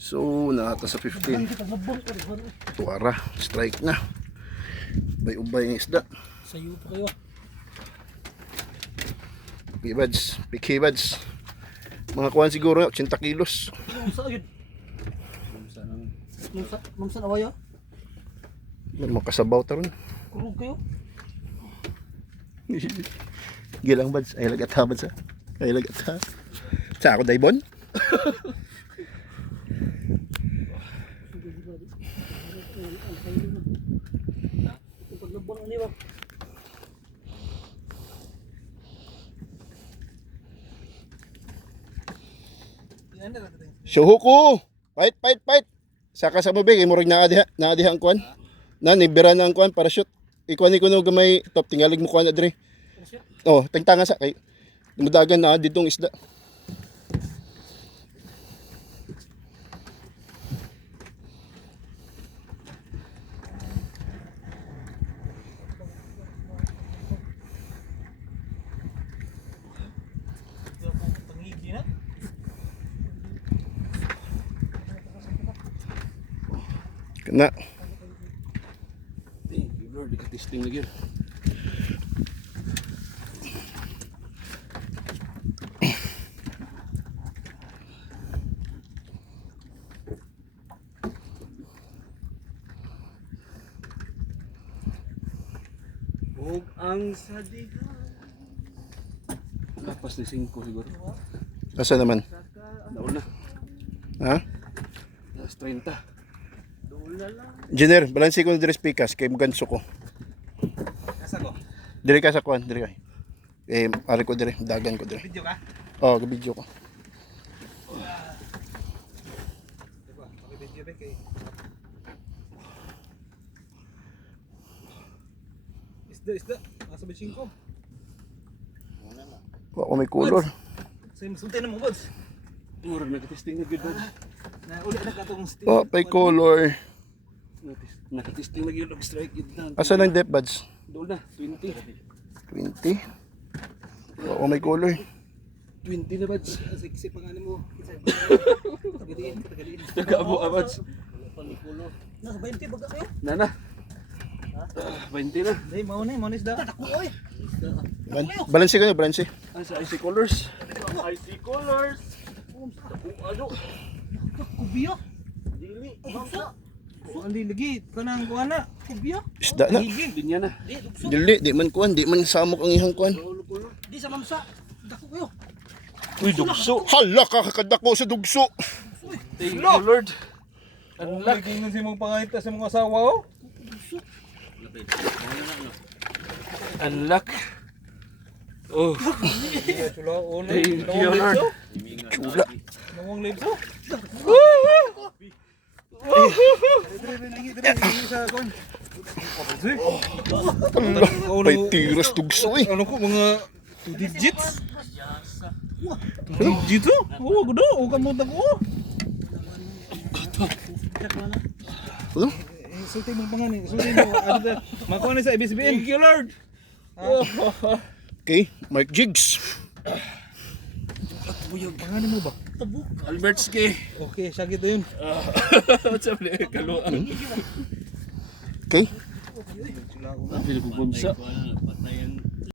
So, nata sa 15. Tuwara, strike na. Ubay-ubay ng isda. Sayo po kayo. Pikibads. Mga kuhan siguro, 80 kilos. Mumsa yun. Mumsa na waya. Mga kasabaw taron. Kurog kayo. Gilang bads, ay lagat ha bads ha. Ay lagat ha. Sa ako daybon. Suho ko. Fight. Saka sa babay kay murag naadiha ang kuan. Na nibira na ang kuan para shoot. Ikuan ko no gamay top tingalig mo kuan adre. Oh, tangtanga sa kay mudagan na ditong isda. Kena. Thank you Lord, ika-testing lagi. Huwag ang sadihan. Lapas na 5 siguro. Asa naman? Nauna. Ha? Last 30. Doon na lang. Engineer, balansi ko na dire pikas kay muganso ko. Kasa ko. Dire ka sa kuan, dire kay. Ari ko dire, dagan ko dire. Video ka? Oh, video ko. Diba? Paki-video ba kay? Isda. Nasa 5. Wa ko may color. Sultay na mo, bods. Murag naka-testing na good, bods. Na uli na katong stick. Oh, may color. Naka-testing na good og strike yun na. Asa lang depth buds? Doon na, 20. 20. Wa ko may color. 20 na, bods. Siksi pa nga mo. Tagaliin. Taga-abo, bods. Nasa 20 baga kayo. Nana. 20 na. Day mao ni isda. Takbo oy. Balansi ko na, balansi. Sa IC Colors. IC Colors. Ano? Kubiyo. Dili. Andi lagi kanang kuana. Kubiyo. Isda na. Dinya na. Dili, di man kuan, di man samok ang ihang kuan. Di sa mamsa. Dako kayo. Uy, dugso. Hala ka kakadako sa dugso. Thank you, Lord. Unlock. Tingnan si mong pangita sa mga asawa oh. Unlock. Oh, Chula, ulo. thank you, Lord. Chula. Nawang lips oh. Sa kon. Hala, may tiras dugso eh. Ano ko mga 2 digits? 2 digits oh. Oh, gudo. O kamuta ko. Ano? Sulti mong pangani. Sulti mo. Makuha na sa ABS-CBN. Thank you, Lord. Okay, Mark Jigs. Pangani mo ba? Albertski. Okay, sakit yun. Sabi kaluang. Okay. Pinagpupumsa.